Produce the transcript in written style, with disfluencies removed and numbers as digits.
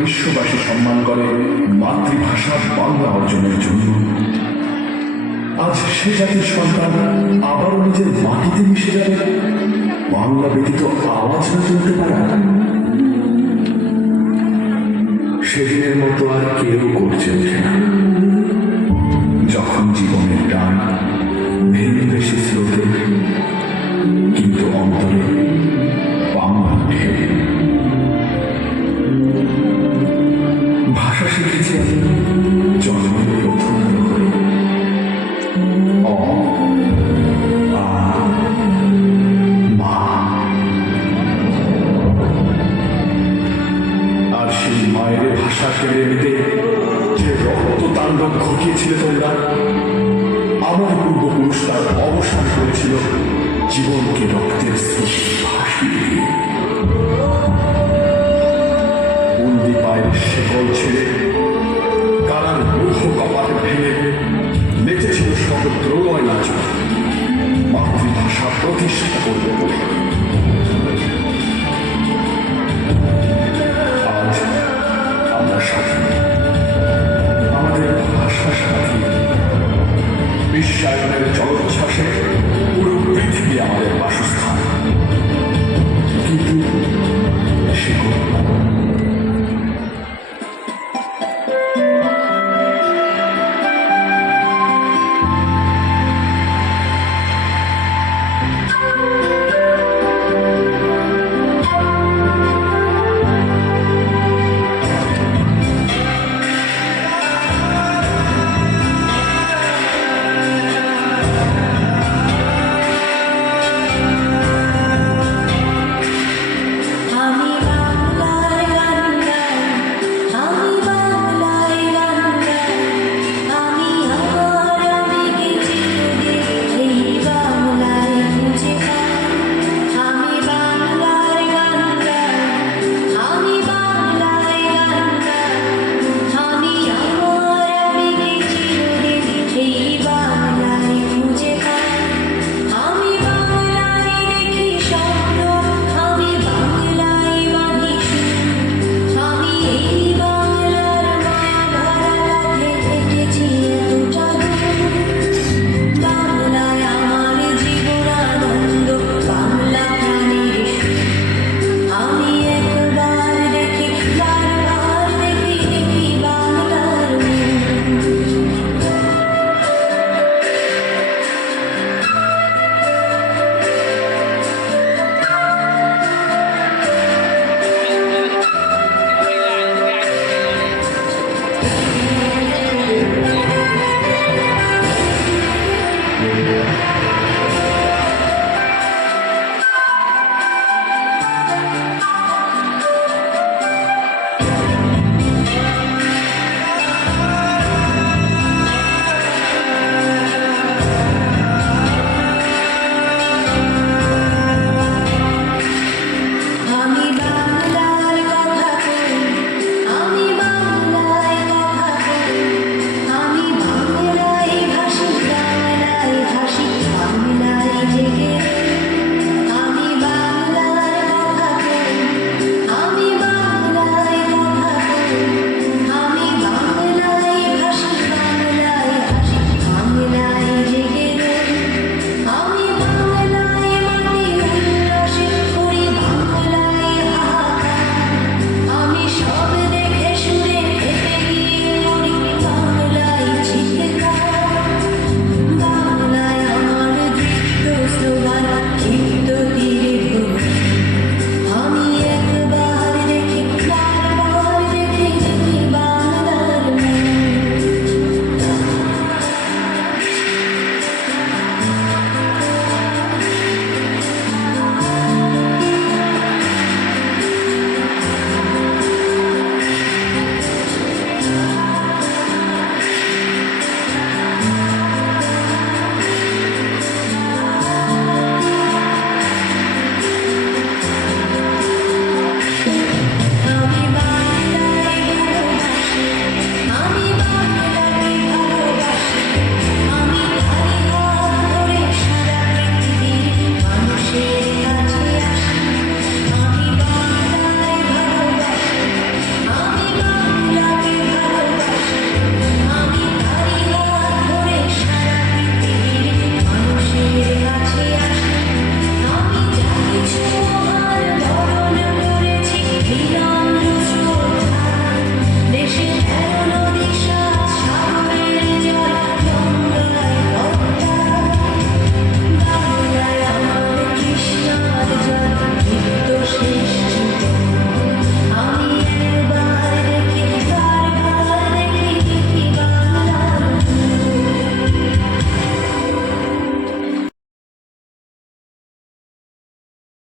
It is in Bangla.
বিশ্ববাসী সম্মান করে মাতৃভাষা বাংলা অর্জনের জন্য। আজ সে জাতির সন্তান আবারও নিজের মাটিতে মিশে যাবে বাংলা ব্যতীত আওয়াজ না তুলতে পারা। সেদিনের মতো আর কেউ করছে ওঠে না, যখন জীবনের টান ভেঙে বেশি স্রোতে, কিন্তু অন্তরে বাংলা ঢেউ। ভাষা শিখেছি আমি জন্মের প্রথম করে, অ আ মা। আর সেই মায়ের ভাষা কেড়ে নিতে যে রক্ত তাণ্ডব ঘটিয়েছিলে তোমরা, আমার পূর্বপুরুষ তার অবসান করেছিল জীবনকে রক্তের স্রোতে ভাসিয়ে দিয়ে। বন্দি পায়ের শেকল ছেড়ে কারার গ্রহ কপালে ভেঙে নেচেছিল সর্বদ্রয় নাচ, মাতৃভাষা প্রতিষ্ঠা করবে বলে। আজ আমরা স্বাধীন, আমাদের ভাষা স্বাধীন। বিশ্বায়নের জলোচ্ছ্বাসে পুরো পৃথিবী আমাদের বাসস্থান।